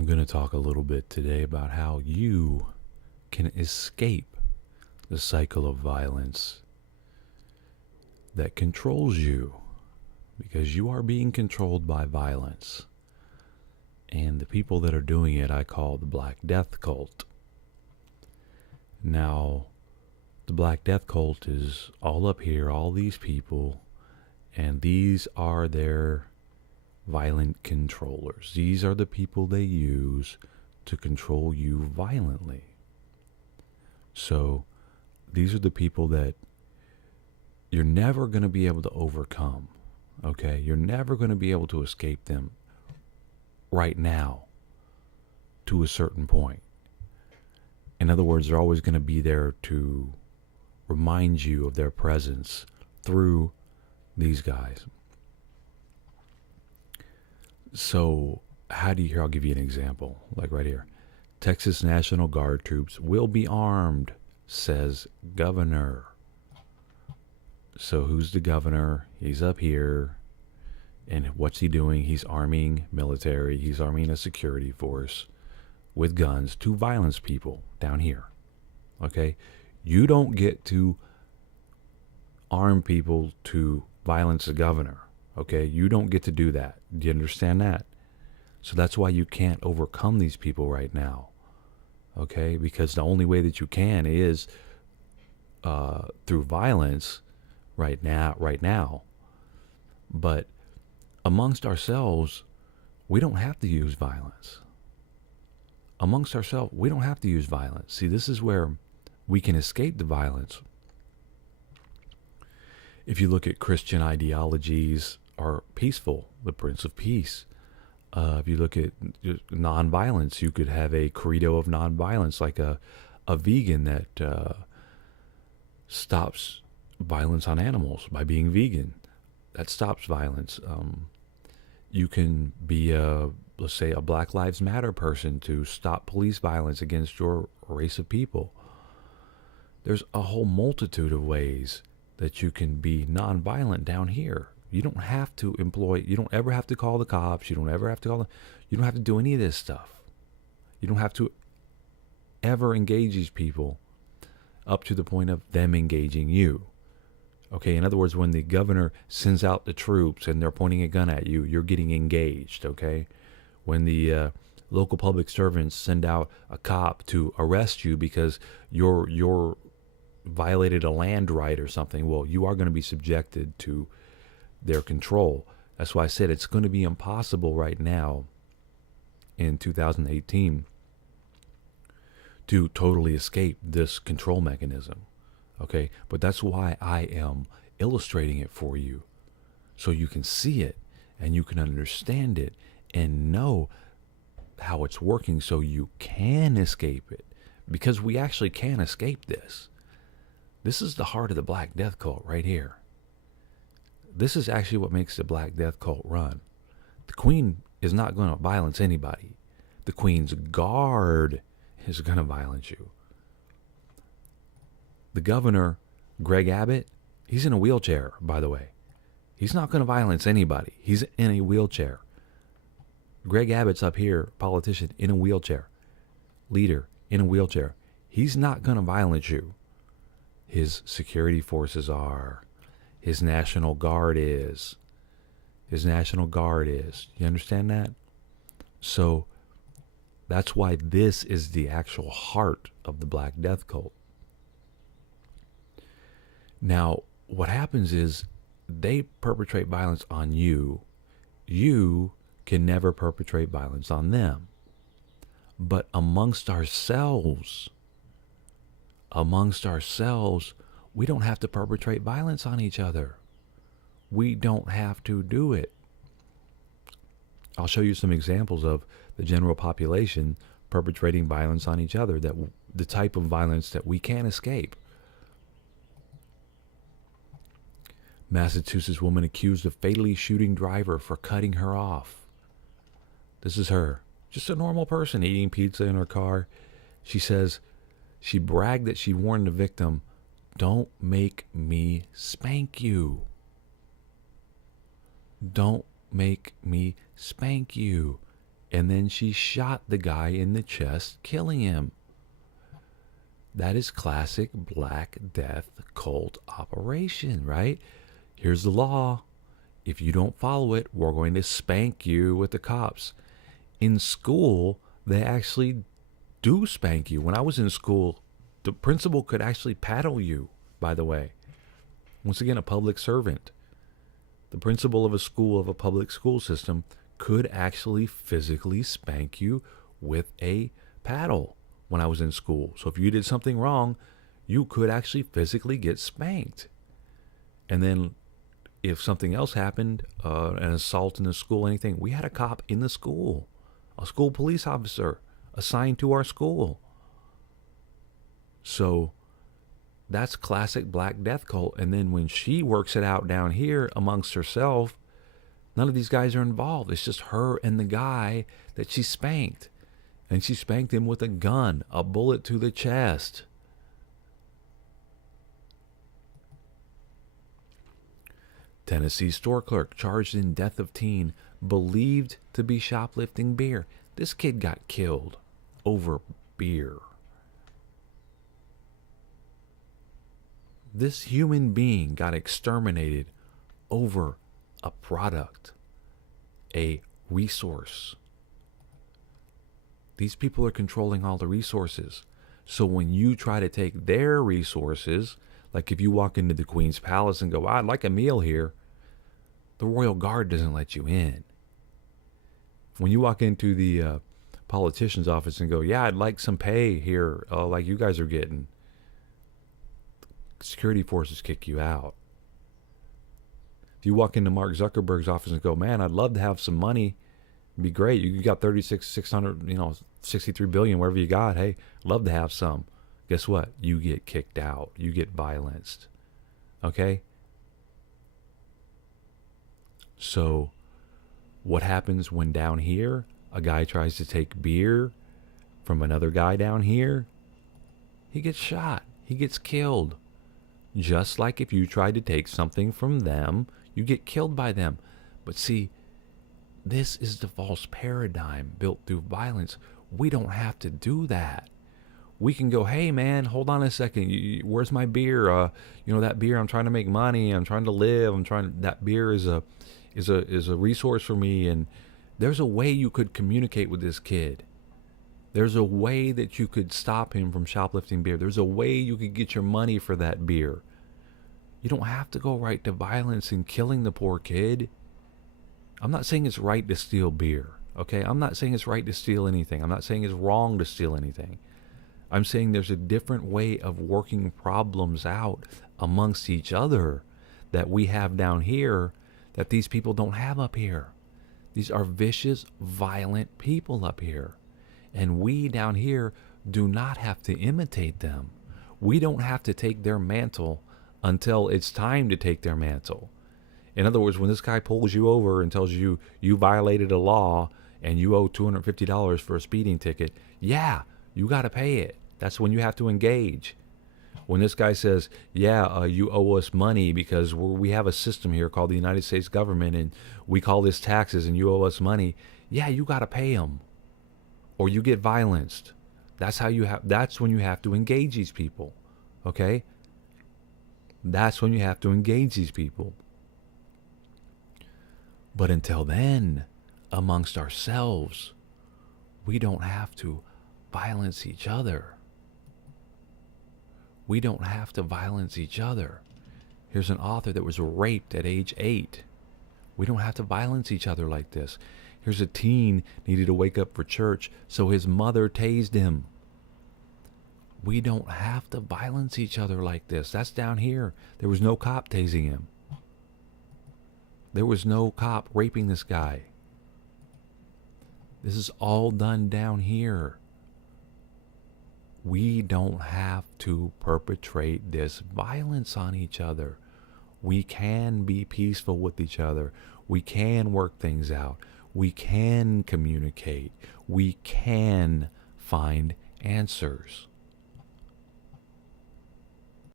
I'm going to talk a little bit today about how you can escape the cycle of violence that controls you, because you are being controlled by violence. And the people that are doing it, I call the Black Death Cult. Now, the Black Death Cult is all up here, all these people, and these are their violent controllers. These are the people they use to control you violently. So, these are the people that you're never going to be able to overcome. Okay? You're never going to be able to escape them right now to a certain point. In other words, they're always going to be there to remind you of their presence through these guys. So, how do you hear? I'll give you an example, like right here. Texas National Guard troops will be armed, says governor. So, who's the governor? He's up here. And what's he doing? He's arming military. He's arming a security force with guns to violence people down here. Okay? You don't get to arm people to violence the governor. Okay? You don't get to do that. Do you understand that? So that's why you can't overcome these people right now. Okay? Because the only way that you can is through violence right now. But amongst ourselves, we don't have to use violence. Amongst ourselves, we don't have to use violence. See, this is where we can escape the violence. If you look at Christian ideologies are peaceful, the Prince of Peace. If you look at nonviolence, you could have a credo of nonviolence, like a vegan that stops violence on animals by being vegan. That stops violence. You can be let's say a Black Lives Matter person to stop police violence against your race of people. There's a whole multitude of ways that you can be nonviolent down here. You don't have to you don't ever have to call the cops. You don't ever have to you don't have to do any of this stuff. You don't have to ever engage these people up to the point of them engaging you. Okay, in other words, when the governor sends out the troops and they're pointing a gun at you, you're getting engaged, okay? When the local public servants send out a cop to arrest you because you're violated a land right or something, well, you are going to be subjected to their control. That's why I said it's going to be impossible right now in 2018 to totally escape this control mechanism. Okay, but that's why I am illustrating it for you, so you can see it and you can understand it and know how it's working, so you can escape it, because we actually can escape this. This is the heart of the Black Death Cult right here. This is actually what makes the Black Death Cult run. The Queen is not going to violence anybody. The Queen's guard is going to violence you. The governor, Greg Abbott, he's in a wheelchair, by the way. He's not going to violence anybody. He's in a wheelchair. Greg Abbott's up here, politician, in a wheelchair. Leader, in a wheelchair. He's not going to violence you. His security forces are. His National Guard is. His National Guard is. You understand that? So, that's why this is the actual heart of the Black Death Cult. Now, what happens is they perpetrate violence on you. You can never perpetrate violence on them. But amongst ourselves, we don't have to perpetrate violence on each other. We don't have to do it. I'll show you some examples of the general population perpetrating violence on each other, that the type of violence that we can't escape. Massachusetts woman accused of fatally shooting driver for cutting her off. This is her. Just a normal person eating pizza in her car. She says she bragged that she warned the victim, "Don't make me spank you. Don't make me spank you." and then she shot the guy in the chest, killing him. That is classic Black Death cult operation, right? Here's the law. If you don't follow it, we're going to spank you with the cops. In school, they actually do spank you. When I was in school, the principal could actually paddle you, by the way. Once again, a public servant. The principal of a school, of a public school system, could actually physically spank you with a paddle when I was in school. So if you did something wrong, you could actually physically get spanked. And then if something else happened, an assault in the school, anything, we had a cop in the school, a school police officer assigned to our school. So that's classic Black Death cult. And then when she works it out down here amongst herself, none of these guys are involved. It's just her and the guy that she spanked. And she spanked him with a gun, a bullet to the chest. Tennessee store clerk charged in death of teen, believed to be shoplifting beer. This kid got killed over beer. This human being got exterminated over a product, a resource. These people are controlling all the resources. So when you try to take their resources, like if you walk into the Queen's Palace and go, I'd like a meal here, the Royal Guard doesn't let you in. When you walk into the politician's office and go, yeah, I'd like some pay here, like you guys are getting, security forces kick you out. If you walk into Mark Zuckerberg's office and go, man, I'd love to have some money, it'd be great. You got 600, 63 billion, wherever you got. Hey, love to have some. Guess what? You get kicked out. You get violenced. Okay? So what happens when down here a guy tries to take beer from another guy down here? He gets shot. He gets killed. Just like if you try to take something from them, you get killed by them. But see, this is the false paradigm built through violence. We don't have to do that. We can go, hey man, hold on a second. Where's my beer? That beer. I'm trying to make money. I'm trying to live. That beer is a resource for me. And there's a way you could communicate with this kid. There's a way that you could stop him from shoplifting beer. There's a way you could get your money for that beer. You don't have to go right to violence and killing the poor kid. I'm not saying it's right to steal beer, okay? I'm not saying it's right to steal anything. I'm not saying it's wrong to steal anything. I'm saying there's a different way of working problems out amongst each other that we have down here that these people don't have up here. These are vicious, violent people up here. And we down here do not have to imitate them. We don't have to take their mantle until it's time to take their mantle. In other words, when this guy pulls you over and tells you you violated a law and you owe $250 for a speeding ticket, yeah, you got to pay it. That's when you have to engage. When this guy says, yeah, you owe us money because we have a system here called the United States government and we call this taxes and you owe us money, yeah, you got to pay them or you get violenced. That's when you have to engage these people. Okay? That's when you have to engage these people. But until then, amongst ourselves, we don't have to violence each other. We don't have to violence each other. Here's an author that was raped at age 8. We don't have to violence each other like this. Here's a teen needed to wake up for church, so his mother tased him. We don't have to violence each other like this. That's down here. There was no cop tasing him. There was no cop raping this guy. This is all done down here. We don't have to perpetrate this violence on each other. We can be peaceful with each other. We can work things out. We can communicate. We can find answers.